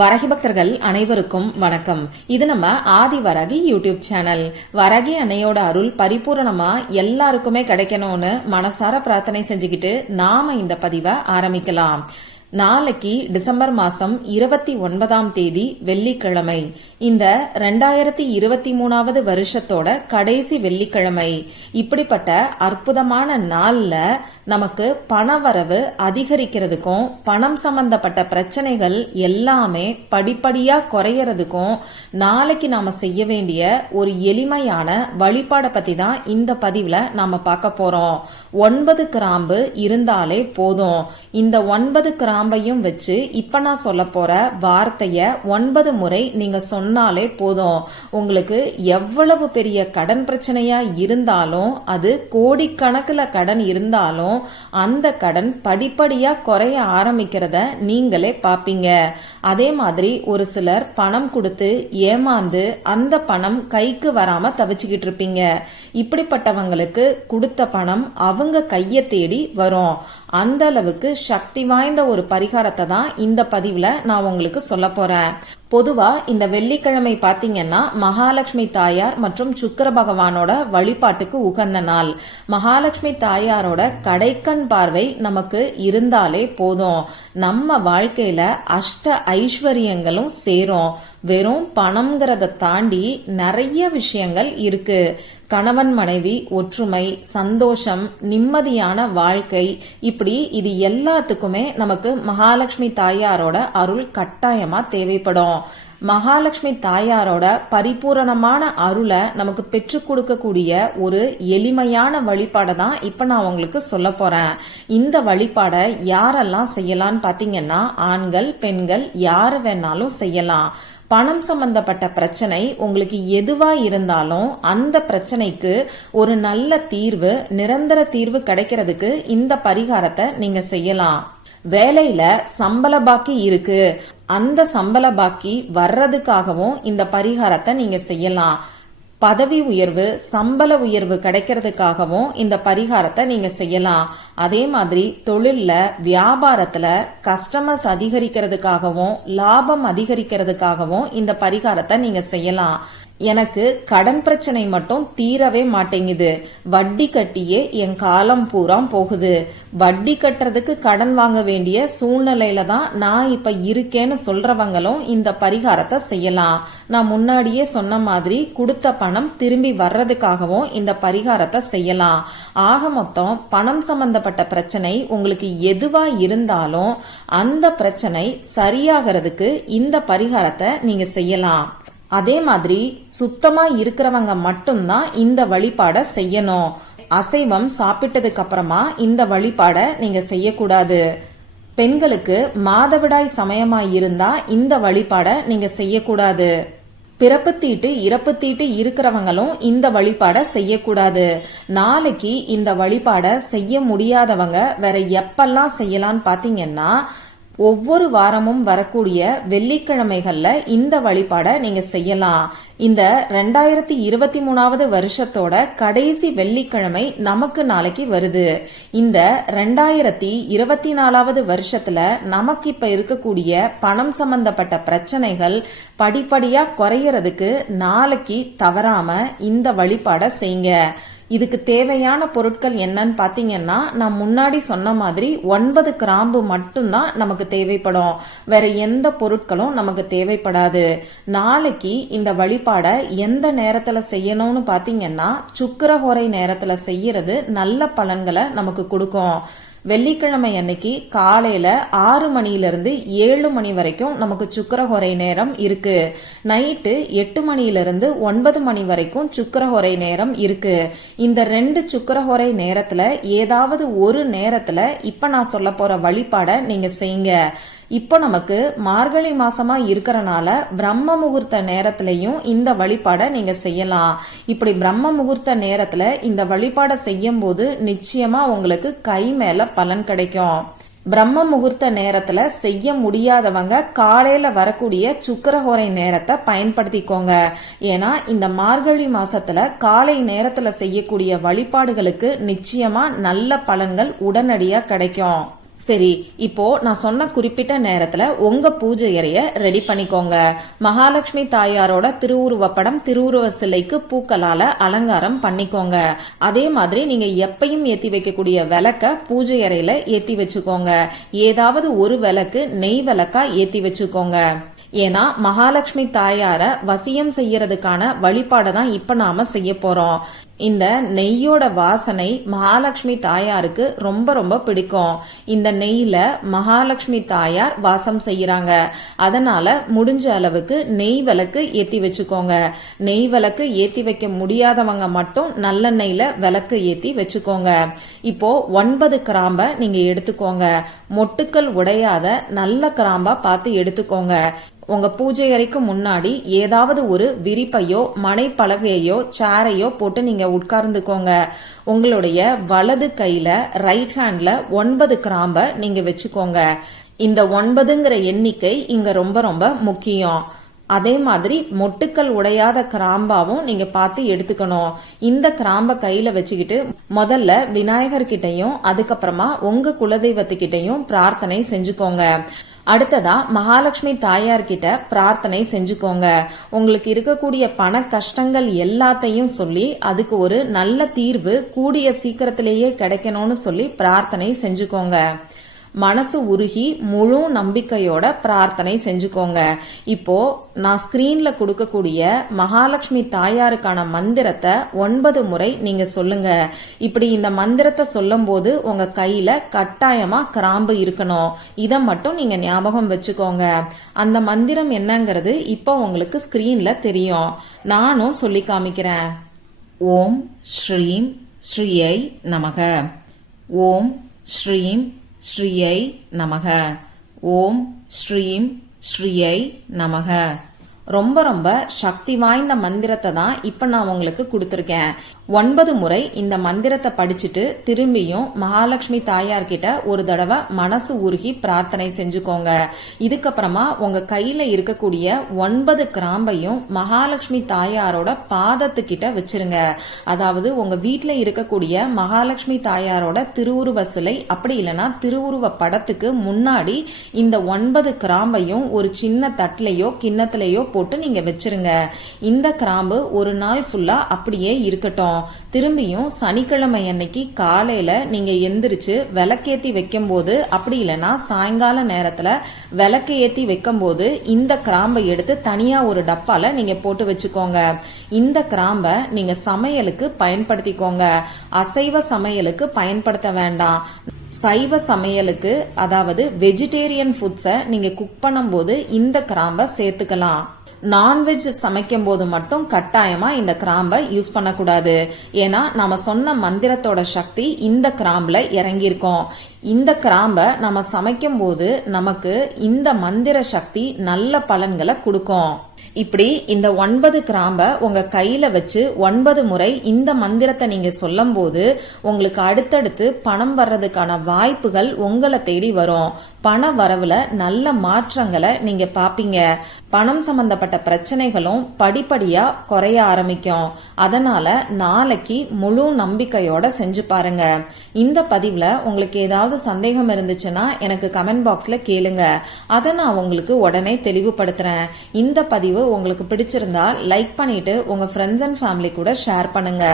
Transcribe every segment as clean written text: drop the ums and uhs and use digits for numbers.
வரகி பக்தர்கள் அனைவருக்கும் வணக்கம். இது நம்ம ஆதி வரகி யூடியூப் சேனல். வரகி அன்னையோட அருள் பரிபூரணமா எல்லாருக்குமே கிடைக்கணும்னு மனசார பிரார்த்தனை செஞ்சுக்கிட்டு நாம இந்த பதிவை ஆரம்பிக்கலாம். நாளைக்கு டிசம்பர் மாசம் 29ஆம் தேதி வெள்ளிக்கிழமை. இந்த 2023வது வருஷத்தோட கடைசி வெள்ளிக்கிழமை. இப்படிப்பட்ட அற்புதமான நாள்ல நமக்கு பணவரவு அதிகரிக்கிறதுக்கும் பணம் சம்பந்தப்பட்ட பிரச்சனைகள் எல்லாமே படிப்படியா குறையறதுக்கும் நாளைக்கு நாம செய்ய வேண்டிய ஒரு எளிமையான வழிபாட பத்தி தான் இந்த பதிவுல நாம பார்க்க போறோம். 9 கிராம்பு இருந்தாலே போதும். இந்த 9 கிராம்பையும் வச்சு இப்ப நான் சொல்ல போற வார்த்தைய 9 முறை நீங்க சொன்னாலே போதும். உங்களுக்கு எவ்வளவு பெரிய கடன் பிரச்சனையா இருந்தாலும், அது கோடிக்கணக்குல கடன் இருந்தாலும் அந்த கடன் படிப்படியா குறைய ஆரம்பிக்கிறத நீங்களே பாப்பீங்க. அதே மாதிரி ஒரு சிலர் பணம் கொடுத்து ஏமாந்து அந்த பணம் கைக்கு வராம தவிச்சுக்கிட்டு இருப்பீங்க. இப்படிப்பட்டவங்களுக்கு கொடுத்த பணம் அவங்க கைய தேடி வரும். அந்த அளவுக்கு சக்தி வாய்ந்த ஒரு பரிகாரத்தை தான் இந்த பதிவுல நான் உங்களுக்கு சொல்ல போறேன். பொதுவா இந்த வெள்ளிக்கிழமை பாத்தீங்கன்னா மகாலட்சுமி தாயார் மற்றும் சுக்கிர பகவானோட வழிபாட்டுக்கு உகந்த நாள். மகாலட்சுமி தாயாரோட கடைக்கண் பார்வை நமக்கு இருந்தாலே போதும், நம்ம வாழ்க்கையில அஷ்ட ஐஸ்வர்யங்களும் சேரும். வெறும் பணம்ங்கிறத தாண்டி நிறைய விஷயங்கள் இருக்கு. கணவன் மனைவி ஒற்றுமை, சந்தோஷம், நிம்மதியான வாழ்க்கை, இப்படி இது எல்லாத்துக்குமே நமக்கு மகாலட்சுமி தாயாரோட அருள் கட்டாயமா தேவைப்படும். மகாலட்சுமி தாயாரோட பரிபூரணமான அருளை நமக்கு பெற்றுக் கொடுக்கக்கூடிய ஒரு எளிமையான வழிபாடை தான் இப்ப நான் உங்களுக்கு சொல்ல போறேன். இந்த வழிபாடை யாரெல்லாம் செய்யலாம்னு பாத்தீங்கன்னா ஆண்கள் பெண்கள் யாரு வேணாலும் செய்யலாம். பணம் சம்பந்தப்பட்ட பிரச்சனை உங்களுக்கு எதுவா இருந்தாலும் அந்த பிரச்சனைக்கு ஒரு நல்ல தீர்வு, நிரந்தர தீர்வு கிடைக்கிறதுக்கு இந்த பரிகாரத்தை நீங்க செய்யலாம். வேலையில சம்பள பாக்கி இருக்கு, அந்த சம்பள பாக்கி வர்றதுக்காகவும் இந்த பரிகாரத்தை நீங்க செய்யலாம். பதவி உயர்வு, சம்பள உயர்வு கிடைக்கிறதுக்காகவும் இந்த பரிகாரத்தை நீங்க செய்யலாம். அதே மாதிரி தொழில்ல, வியாபாரத்துல கஸ்டமர்ஸ் அதிகரிக்கிறதுக்காகவும் லாபம் அதிகரிக்கிறதுக்காகவும் இந்த பரிகாரத்தை நீங்க செய்யலாம். எனக்கு கடன் பிரச்சனை மட்டும் தீரவே மாட்டேங்குது, வட்டி கட்டியே என் காலம் பூரா போகுது, வட்டி கட்டுறதுக்கு கடன் வாங்க வேண்டிய சூழ்நிலையில தான் நான் இப்ப இருக்கேன்னு சொல்றவங்களும் இந்த பரிகாரத்தை செய்யலாம். நான் முன்னாடியே சொன்ன மாதிரி கொடுத்த பணம் திரும்பி வர்றதுக்காகவும் இந்த பரிகாரத்தை செய்யலாம். ஆக மொத்தம் பணம் சம்பந்தப்பட்ட பிரச்சனை உங்களுக்கு எதுவா இருந்தாலும் அந்த பிரச்சனை சரியாகிறதுக்கு இந்த பரிகாரத்தை நீங்க செய்யலாம். அதே மாதிரி சுத்தமா இருக்கிறவங்க மட்டும்தான் இந்த வழிபாட செய்யணும். அசைவம் சாப்பிட்டதுக்கு அப்புறமா இந்த வழிபாட நீங்க செய்யக்கூடாது. பெண்களுக்கு மாதவிடாய் சமயமா இருந்தா இந்த வழிபாட நீங்க செய்யக்கூடாது. பிறப்பு தீட்டு, இறப்பு தீட்டு இருக்கிறவங்களும் இந்த வழிபாட செய்யக்கூடாது. நாளைக்கு இந்த வழிபாட செய்ய முடியாதவங்க வேற எப்பெல்லாம் செய்யலாம்னு பாத்தீங்கன்னா ஒவ்வொரு வாரமும் வரக்கூடிய வெள்ளிக்கிழமைகள்ல இந்த வழிபாட நீங்க செய்யலாம். இந்த 2023வது வருஷத்தோட கடைசி வெள்ளிக்கிழமை நமக்கு நாளைக்கு வருது. இந்த 2024வது வருஷத்துல நமக்கு இப்ப இருக்கக்கூடிய பணம் சம்பந்தப்பட்ட பிரச்சனைகள் படிப்படியா குறையறதுக்கு நாளைக்கு தவறாம இந்த வழிபாட செய்யுங்க. இதுக்கு தேவையான பொருட்கள் என்னன்னு பாத்தீங்கன்னா நான் முன்னாடி சொன்ன மாதிரி 9 கிராம்பு மட்டும்தான் நமக்கு தேவைப்படும். வேற எந்த பொருட்களும் நமக்கு தேவைப்படாது. நாளைக்கு இந்த வழிபாட எந்த நேரத்துல செய்யணும்னு பாத்தீங்கன்னா சுக்கிரஹோரை நேரத்துல செய்யறது நல்ல பலன்களை நமக்கு கொடுக்கும். வெள்ளிக்கிழமை அன்னைக்கு காலையில 6 மணியிலிருந்து 7 மணி வரைக்கும் நமக்கு சுக்கிரஹோரை நேரம் இருக்கு. நைட்டு 8 மணியிலிருந்து 9 மணி வரைக்கும் சுக்கிரஹோரை நேரம் இருக்கு. இந்த 2 சுக்கிரஹோரை நேரத்துல ஏதாவது ஒரு நேரத்துல இப்ப நான் சொல்ல போற வழிபாட நீங்க செய்யுங்க. இப்போ நமக்கு மார்கழி மாசமா இருக்கறனால பிரம்ம முகூர்த்த நேரத்திலையும் இந்த வழிபாட நீங்க செய்யலாம். இப்படி பிரம்ம முகூர்த்த நேரத்துல இந்த வழிபாட செய்யும் போது நிச்சயமா உங்களுக்கு கை மேல பலன் கிடைக்கும். பிரம்ம முகூர்த்த நேரத்துல செய்ய முடியாதவங்க காலையில வரக்கூடிய சுக்கிரஹோரை நேரத்தை பயன்படுத்திக்கோங்க. ஏன்னா இந்த மார்கழி மாசத்துல காலை நேரத்துல செய்யக்கூடிய வழிபாடுகளுக்கு நிச்சயமா நல்ல பலன்கள் உடனடியா கிடைக்கும். சரி, இப்போ நான் சொன்ன குறிப்பிட்ட நேரத்துல உங்க பூஜை அறைய ரெடி பண்ணிக்கோங்க. மகாலட்சுமி தாயாரோட திருவுருவப்படம், திருவுருவ சிலைக்கு பூக்களால அலங்காரம் பண்ணிக்கோங்க. அதே மாதிரி நீங்க எப்பயும் ஏத்தி வைக்கக்கூடிய விளக்க பூஜை அறையில ஏத்தி வச்சுக்கோங்க. ஏதாவது ஒரு விளக்கு நெய் விளக்கா ஏத்தி வச்சுக்கோங்க. ஏன்னா மகாலட்சுமி தாயார வசியம் செய்யறதுக்கான வழிபாடை தான் இப்ப நாம செய்ய போறோம். இந்த நெய்யோட வாசனை மகாலட்சுமி தாயாருக்கு ரொம்ப ரொம்ப பிடிக்கும். இந்த நெய்ல மகாலட்சுமி தாயார் வாசம் செய்யறாங்க. அதனால முடிஞ்ச அளவுக்கு நெய் விளக்கு ஏத்தி வச்சுக்கோங்க. நெய் விளக்கு ஏத்தி வைக்க முடியாதவங்க மட்டும் நல்லெண்ணெயில விளக்கு ஏத்தி வச்சுக்கோங்க. இப்போ 9 கிராம்ப நீங்க எடுத்துக்கோங்க. மொட்டுக்கள் உடையாத நல்ல கிராம்பா பார்த்து எடுத்துக்கோங்க. உங்க பூஜை அறைக்கு முன்னாடி ஏதாவது ஒரு விரிப்பையோ மனைப்பலகையோ சேரையோ போட்டு நீங்க உட்கார்ந்துக்கோங்க. உங்களுடைய வலது கையில ரைட் ஹேண்ட்ல 9 கிராம்ப நீங்க வச்சுக்கோங்க. இந்த 9ங்கிற எண்ணிக்கை இங்க ரொம்ப ரொம்ப முக்கியம். அதே மாதிரி மொட்டுக்கள் உடையாத கிராம்பாவும் நீங்க பார்த்து எடுத்துக்கணும். இந்த கிராம்ப கையில வச்சுக்கிட்டு முதல்ல விநாயகர்கிட்டையும் அதுக்கப்புறமா உங்க குலதெய்வத்துக்கிட்டையும் பிரார்த்தனை செஞ்சுக்கோங்க. அடுத்ததா மகாலட்சுமி தாயார்கிட்ட பிரார்த்தனை செஞ்சுக்கோங்க. உங்களுக்கு இருக்கக்கூடிய பண கஷ்டங்கள் எல்லாத்தையும் சொல்லி அதுக்கு ஒரு நல்ல தீர்வு கூடிய சீக்கிரத்திலேயே கிடைக்கணும்னு சொல்லி பிரார்த்தனை செஞ்சுக்கோங்க. மனசு உருகி முழு நம்பிக்கையோட பிரார்த்தனை செஞ்சுக்கோங்க. இப்போ நான் ஸ்கிரீன்ல கொடுக்கக்கூடிய மகாலட்சுமி தாயாருக்கான மந்திரத்தை 9 முறை நீங்க சொல்லுங்க. இப்படி இந்த மந்திரத்தை சொல்லும் போது உங்க கையில கட்டாயமா கிராம்பு இருக்கணும். இத மட்டும் நீங்க ஞாபகம் வச்சுக்கோங்க. அந்த மந்திரம் என்னங்கிறது இப்போ உங்களுக்கு ஸ்கிரீன்ல தெரியும். நானும் சொல்லி காமிக்கிறேன். ஓம் ஸ்ரீம் ஸ்ரீயை நமக. ஓம் ஸ்ரீம் ஸ்ரீயை நமக. ஓம் ஸ்ரீம் ஸ்ரீயை நமக. ரொம்ப ரொம்ப சக்தி வாய்ந்த மந்திரத்தை தான் இப்ப நான் உங்களுக்கு கொடுத்திருக்கேன். 9 முறை இந்த மந்திரத்தை படிச்சுட்டு திரும்பியும் மகாலட்சுமி தாயார்கிட்ட ஒரு தடவை மனசு உருகி பிரார்த்தனை செஞ்சுக்கோங்க. இதுக்கப்புறமா உங்க கையில இருக்கக்கூடிய 9 கிராம்பையும் மகாலட்சுமி தாயாரோட பாதத்துக்கிட்ட வச்சிருங்க. அதாவது உங்க வீட்டுல இருக்கக்கூடிய மகாலட்சுமி தாயாரோட திருவுருவ சிலை அப்படி இல்லைன்னா திருவுருவ படத்துக்கு முன்னாடி இந்த 9 கிராம்பையும் ஒரு சின்ன தட்டிலையோ கிண்ணத்திலேயோ போட்டு நீங்க வச்சிருங்க. இந்த கிராம்பு ஒரு நாள் ஃபுல்லா அப்படியே இருக்கட்டும். திரும்பியும் சனிக்கிழமை அன்னைக்கு காலையில நீங்க எந்திரிச்சு விளக்கேத்தி வைக்கும் போது அப்படி இல்லைன்னா சாயங்கால நேரத்துல விளக்கு ஏத்தி வைக்கும் போது இந்த கிராம்பை எடுத்து தனியா ஒரு டப்பால நீங்க போட்டு வச்சுக்கோங்க. இந்த கிராம்பை நீங்க சமையலுக்கு பயன்படுத்திக்கோங்க. அசைவ சமையலுக்கு பயன்படுத்த வேண்டாம். சைவ சமையலுக்கு அதாவது வெஜிடேரியன் ஃபுட்ஸை நீங்க குக் பண்ணும்போது இந்த கிராம்பை சேர்த்துக்கலாம். நான்வெஜ் சமைக்கும் போது மட்டும் கட்டாயமா இந்த கிராம்பை யூஸ் பண்ணக்கூடாது. ஏன்னா நாம சொன்ன மந்திரத்தோட சக்தி இந்த கிராம்புல இறங்கியிருக்கோம். இந்த கிராம்பை நம்ம சமைக்கும் போது நமக்கு இந்த மந்திர சக்தி நல்ல பலன்களை கொடுக்கும். இப்படி இந்த 9 கிராம்ப உங்க கையில வச்சு 9 முறை இந்த மந்திரத்தை நீங்க சொல்லும் போது உங்களுக்கு அடுத்தடுத்து பணம் வர்றதுக்கான வாய்ப்புகள் உங்களை தேடி வரும். பண வரவுல நல்ல மாற்றங்களை நீங்க பாப்பீங்க. பணம் சம்பந்தப்பட்ட பிரச்சனைகளும் படிப்படியா குறைய ஆரம்பிக்கும். அதனால நாளைக்கு முழு நம்பிக்கையோட செஞ்சு பாருங்க. இந்த பதிவுல உங்களுக்கு ஏதாவது சந்தேகம் இருந்துச்சுன்னா எனக்கு கமெண்ட் பாக்ஸ்ல கேளுங்க. அதை நான் உங்களுக்கு உடனே தெளிவுபடுத்துறேன். இந்த பதிவு உங்களுக்கு பிடிச்சிருந்தா லைக் பண்ணிட்டு உங்க ஃப்ரெண்ட்ஸ் அண்ட் ஃபேமிலி கூட ஷேர் பண்ணுங்க.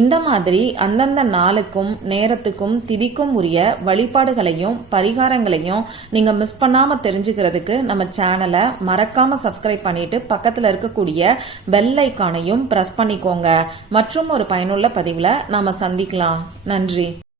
இந்த மாதிரி அந்தந்த நாளுக்கும் நேரத்துக்கும் திதிக்கும் உரிய வழிபாடுகளையும் பரிகாரங்களையும் நீங்க மிஸ் பண்ணாம தெரிஞ்சுக்கிறதுக்கு நம்ம சேனலை மறக்காம சப்ஸ்கிரைப் பண்ணிட்டு பக்கத்துல இருக்கக்கூடிய பெல் ஐகானையும் பிரஸ் பண்ணிக்கோங்க. மற்றும் ஒரு பயனுள்ள பதிவுல நாம சந்திக்கலாம். நன்றி.